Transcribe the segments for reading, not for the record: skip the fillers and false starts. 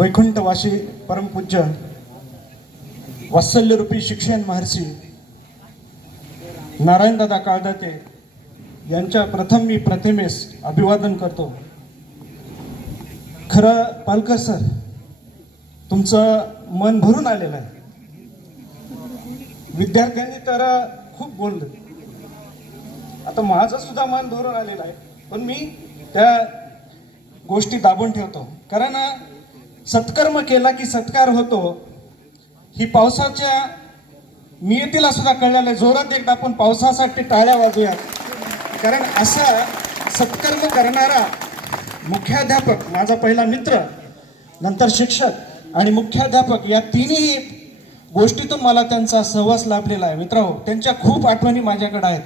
वैकुंठवासी परमपूज्य वात्सल्यरूपी शिक्षण महर्षी नारायणदादा काळदाते यांच्या प्रथम मी प्रतिमेस अभिवादन करतो. खरं पालकर सर, तुमचं मन भरून आलेलं आहे. विद्यार्थ्यांनी तर खूप बोललं, आता माझं सुद्धा मन भरून आलेलं आहे, पण मी त्या गोष्टी दाबून ठेवतो. कारण सत्कर्म केला की सत्कार होतो ही पावसाच्या नियतीला सुद्धा कळलेलं आहे. जोरात एकदा आपण पावसासाठी टाळ्या वाजूया. कारण असा सत्कर्म करणारा मुख्याध्यापक, माझा पहिला मित्र, नंतर शिक्षक आणि मुख्याध्यापक, या तिन्ही गोष्टीतून मला त्यांचा सहवास लाभलेला आहे. मित्रांनो, त्यांच्या खूप आठवणी माझ्याकडे आहेत,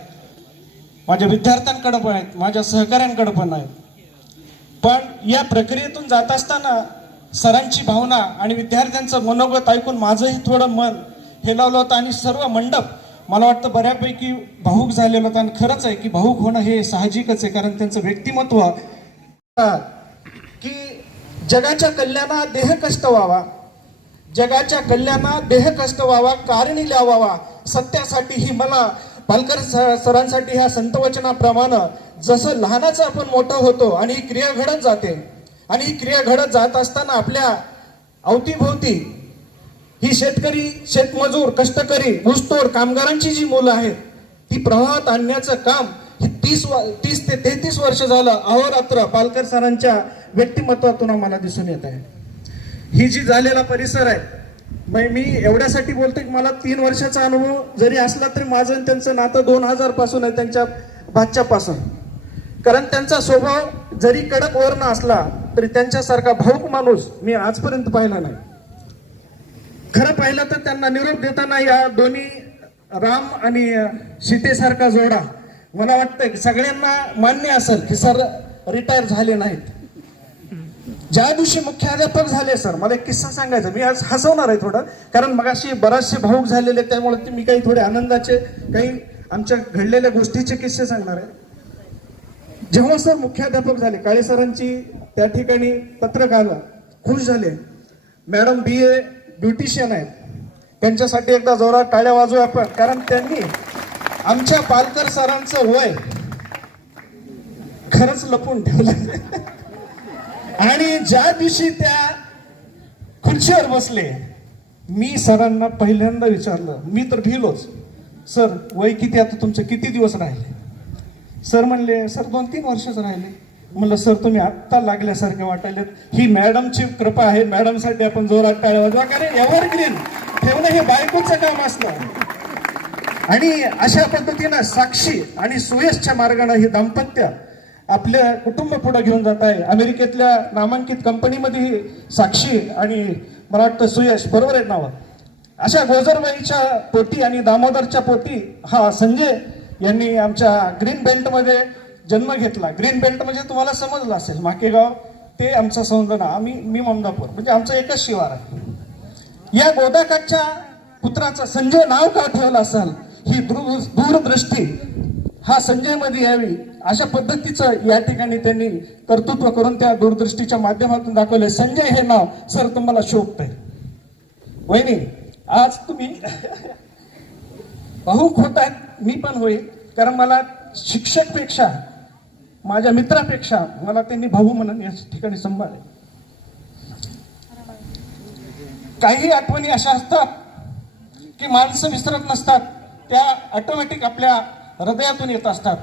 माझ्या विद्यार्थ्यांकडे पण आहेत, माझ्या सहकाऱ्यांकडे पण आहेत. पण या प्रक्रियेतून जात असताना सरांची भावना आणि विद्यार्थ्यांचं मनोगत ऐकून माझंही थोडं मन हेलावलं होतं आणि सर्व मंडप मला वाटतं बऱ्यापैकी भावूक झालेलं होतं. आणि खरंच आहे की भावूक होणं हे साहजिकच आहे, कारण त्यांचं व्यक्तिमत्व की जगाच्या कल्याणात देह कष्ट व्हावा, जगाच्या कल्याणात देह कष्ट व्हावा, कारणी लावावा सत्यासाठी. ही मला पालकर सरांसाठी ह्या संतवचनाप्रमाणे जसं लहानाचं आपण मोठं होतो आणि ही क्रिया घडत जाते, आणि ही क्रिया घडत जात असताना आपल्या अवतीभोवती ही शेतकरी, शेतमजूर, कष्टकरी, ऊसतोड कामगारांची जी मुलं आहेत ती प्रवाहात आणण्याचं काम 30 ते 33 वर्ष झालं अहोरात्र पालकर सरांच्या व्यक्तिमत्वातून आम्हाला दिसून येत आहे. ही जी झालेला परिसर आहे, मी एवढ्यासाठी बोलतो की मला 3 वर्षाचा अनुभव जरी असला तरी माझं आणि त्यांचं नातं 2000 पासून आहे, त्यांच्या भाच्यापासून. कारण त्यांचा स्वभाव जरी कडक वर्ण असला तरी त्यांच्यासारखा भाऊक माणूस मी आजपर्यंत पाहिला नाही. खरं पाहिलं तर त्यांना निरोप देताना या दोन्ही राम आणि सीतेसारखा जोडा मला वाटतं की सगळ्यांना मान्य असेल की सर रिटायर झाले नाहीत. ज्या दिवशी मुख्याध्यापक झाले सर, मला एक किस्सा सांगायचा. मी आज हसवणार आहे थोडं, कारण मगाशी बराचसे भाऊक झालेले, त्यामुळे मी काही थोडे आनंदाचे, काही आमच्या घडलेल्या गोष्टीचे किस्से सांगणार आहे. जेव्हा सर मुख्याध्यापक झाले, काळे सरांची त्या ठिकाणी पत्रक आलं, खुश झाले. मॅडम BA ब्युटिशियन आहेत, त्यांच्यासाठी एकदा जोरात टाळ्या वाजवू आपण. कारण त्यांनी आमच्या पालकर सरांचं वय खरंच लपून ठेवलं. आणि ज्या दिवशी त्या खुर्चीवर बसले, मी सरांना पहिल्यांदा विचारलं, मी तर भिलोच, सर वय किती, आता तुमचे किती दिवस राहिले? सर म्हणले, सर 2-3 वर्षच राहिले. म्हणलं, सर तुम्ही आत्ता लागल्यासारखे वाटायले. ही मॅडमची कृपा आहे, मॅडमसाठी आपण जोरात टाळ्या वाजवा. कारण एव्हरग्रीन ठेवणं हे बायकोचं काम असतं. आणि अशा पद्धतीनं साक्षी आणि सुयशच्या मार्गाने हे दाम्पत्य आपल्या कुटुंब पुढे घेऊन जात आहे. अमेरिकेतल्या नामांकित कंपनीमध्ये साक्षी आणि मला वाटतं सुयश, बरोबर आहे नाव, अशा गोजरबाईच्या पोटी आणि दामोदरच्या पोटी हा संजय यांनी आमच्या ग्रीन बेल्टमध्ये जन्म घेतला. ग्रीन बेल्ट म्हणजे तुम्हाला समजलं असेल, माकेगाव ते आमचं सौंदना, मी ममदापूर, म्हणजे आमचं एकच शिवार आहे. या गोदाकाठच्या पुत्राचं संजय नाव का ठेवलं असेल, ही दूरदृष्टी हा संजय मध्ये यावी अशा पद्धतीचं या ठिकाणी त्यांनी कर्तृत्व करून त्या दूरदृष्टीच्या माध्यमातून दाखवले. संजय हे नाव सर तुम्हाला शोभतंय. वहिनी, आज तुम्ही भाऊक होत आहेत, मी पण होईल. कारण मला शिक्षकपेक्षा, माझ्या मित्रापेक्षा मला त्यांनी भाऊ म्हणून या ठिकाणी सांभाळले. काही आठवणी अशा असतात की माणसं विसरत नसतात, त्या ऑटोमॅटिक आपल्या हृदयातून येत असतात.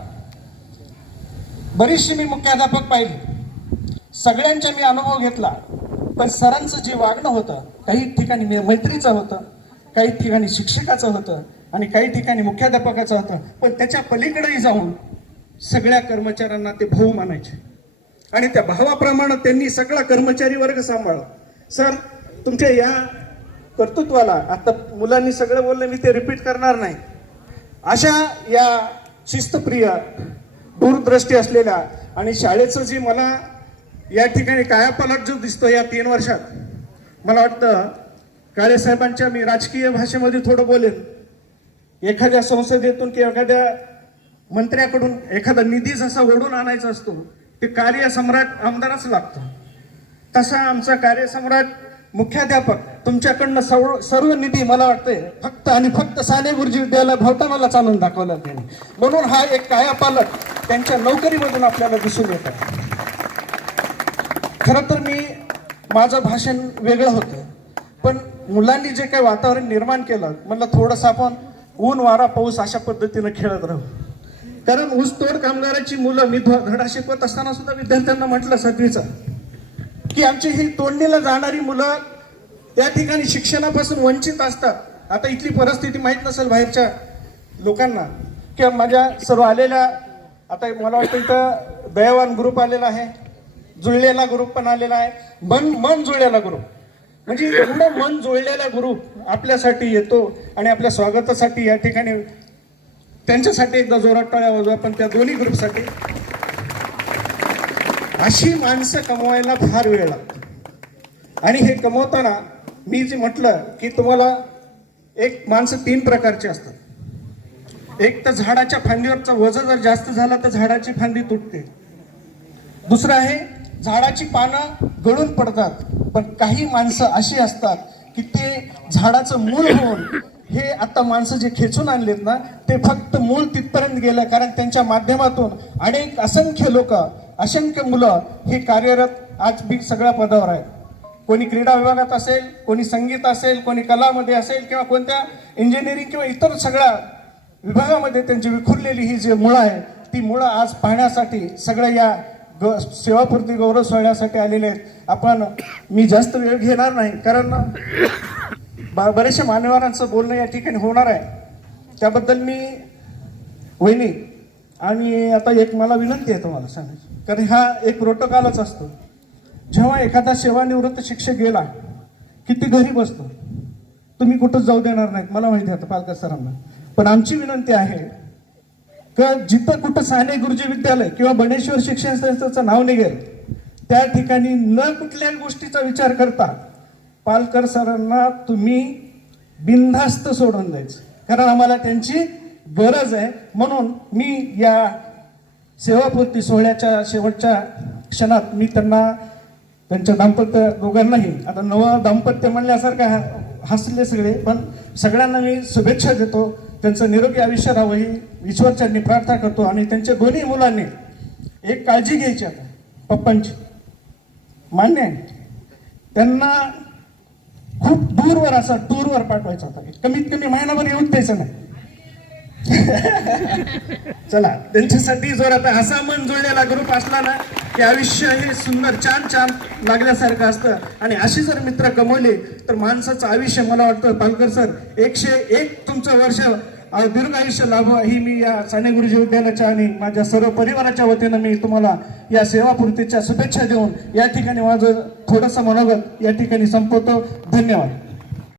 बरीचशी मी मुख्याध्यापक पाहिली, सगळ्यांचा मी अनुभव घेतला. पण सरांचं जे वागणं होतं, काही ठिकाणी मैत्रीचं होतं, काही ठिकाणी शिक्षकाचं होतं आणि काही ठिकाणी मुख्याध्यापकाचं होतं. पण त्याच्या पलीकडेही जाऊन सगळ्या कर्मचाऱ्यांना ते भाऊ मानायचे आणि त्या भावाप्रमाणे त्यांनी सगळा कर्मचारी वर्ग सांभाळला. सर तुमच्या या कर्तृत्वाला, आता मुलांनी सगळं बोललं, मी ते रिपीट करणार नाही, अशा या शिस्तप्रिय, दूरदृष्टी असलेल्या आणि शाळेचं जी मला या ठिकाणी कायापालट जो दिसतो या 3 वर्षात, मला वाटतं काळे साहेबांच्या, मी राजकीय भाषेमध्ये थोडं बोलेन, एखाद्या संसदेतून किंवा एखाद्या मंत्र्याकडून एखादा निधी जसा ओढून आणायचा असतो, ते कार्य सम्राट आमदारच लागतो. तसा आमचा कार्यसम्राट मुख्याध्यापक तुमच्याकडनं सर्व निधी मला वाटतंय फक्त आणि फक्त साने गुरुजी विद्यालय भवतानाला चालून दाखवला त्यांनी, म्हणून हा एक कायापालट त्यांच्या नोकरीमधून आपल्याला दिसून येतात. खरं तर माझं भाषण वेगळं होतं, पण मुलांनी जे काही वातावरण निर्माण केलं म्हणलं थोडंसं आपण ऊन वारा पाऊस अशा पद्धतीनं खेळत राहू. कारण ऊसतोड कामगाराची मुलं, मी धडा शिकवत असताना सुद्धा विद्यार्थ्यांना म्हटलं 7वीचा की आमची ही तोडणीला जाणारी मुलं त्या ठिकाणी शिक्षणापासून वंचित असतात. आता इथली परिस्थिती माहीत नसेल बाहेरच्या लोकांना किंवा माझ्या सर्व आलेल्या, आता मला वाटतं इथं दयावान ग्रुप आलेला आहे, जुळलेला ग्रुप पण आलेला आहे, मन जुळलेला ग्रुप, म्हणजे एवढं मन जुळलेला ग्रुप आपल्यासाठी येतो आणि आपल्या स्वागतासाठी या ठिकाणी त्यांच्यासाठी एकदा जोरात टाळ्या वाजवा. पण त्या दोन्ही ग्रुपसाठी अशी माणसं कमवायला फार वेळ लागतो. आणि हे कमवताना मी जे म्हटलं की तुम्हाला एक माणसं 3 प्रकारचे असतात. एक तर झाडाच्या फांदीवरचं वजन जर जास्त झालं तर झाडाची फांदी तुटते. दुसरं आहे झाडाची पानं गळून पडतात. पण काही माणसं अशी असतात की ते झाडाचं मूळ होऊन, हे आता माणसं जे खेचून आणलेत ना ते फक्त मूळ तिथपर्यंत गेलं, कारण त्यांच्या माध्यमातून अनेक असंख्य लोक, असंख्य मुलं हे कार्यरत आज बी सगळ्या पदावर आहेत. कोणी क्रीडा विभागात असेल, कोणी संगीत असेल, कोणी कलामध्ये असेल किंवा कोणत्या इंजिनिअरिंग किंवा इतर सगळ्या विभागामध्ये त्यांची विखुरलेली ही जी मुळं आहे ती मुळं आज पाहण्यासाठी सगळ्या या सेवापूर्ती गौरव सोहळ्यासाठी आलेले आहेत. मी जास्त वेळ घेणार नाही, कारण बरेचशा मान्यवरांचं बोलणं या ठिकाणी होणार आहे. त्याबद्दल मी वहिनी आणि आता एक मला विनंती आहे तुम्हाला सांगायची, कारण हा एक प्रोटोकॉलच असतो. जेव्हा एखादा सेवानिवृत्त शिक्षक गेला की ते घरी बसतो, तुम्ही कुठंच जाऊ देणार नाहीत, मला माहिती आहे पालकर सरांना. पण आमची विनंती आहे की जिथं कुठं साने गुरुजी विद्यालय किंवा बनेश्वर शिक्षण संस्थेचं नाव निघेल त्या ठिकाणी न कुठल्या गोष्टीचा विचार करता पालकर सरांना तुम्ही बिनधास्त सोडून द्यायचं, कारण आम्हाला त्यांची गरज आहे. म्हणून मी या सेवापूर्ती सोहळ्याच्या शेवटच्या क्षणात मी त्यांच्या दाम्पत्य दोघांनाही, आता नवं दाम्पत्य म्हणल्यासारखं हसले सगळे, पण सगळ्यांना मी शुभेच्छा देतो. त्यांचं निरोगी आयुष्य राहावं ही ईश्वरच्यांनी प्रार्थना करतो. आणि त्यांच्या दोन्ही मुलांनी एक काळजी घ्यायची आता पप्पांची, मान्य आहे, त्यांना खूप दूरवर असं टूरवर पाठवायचं होता, कमीत कमी महिनाभर येऊन द्यायचं नाही. चला, त्यांच्यासाठी जर आता असा मन जुळलेला ग्रुप असला ना की आयुष्य हे सुंदर छान छान लागल्यासारखं असतं. आणि अशी जर मित्र कमवले तर माणसाचं आयुष्य, मला वाटतं पालकर सर 101 तुमचं वर्ष दीर्घ आयुष्य लाभो ही मी या साने गुरुजी विद्यालयाच्या आणि माझ्या सर्व परिवाराच्या वतीनं मी तुम्हाला या सेवापूर्तीच्या शुभेच्छा देऊन या ठिकाणी माझं थोडंसं मनोगत या ठिकाणी संपवतो. धन्यवाद.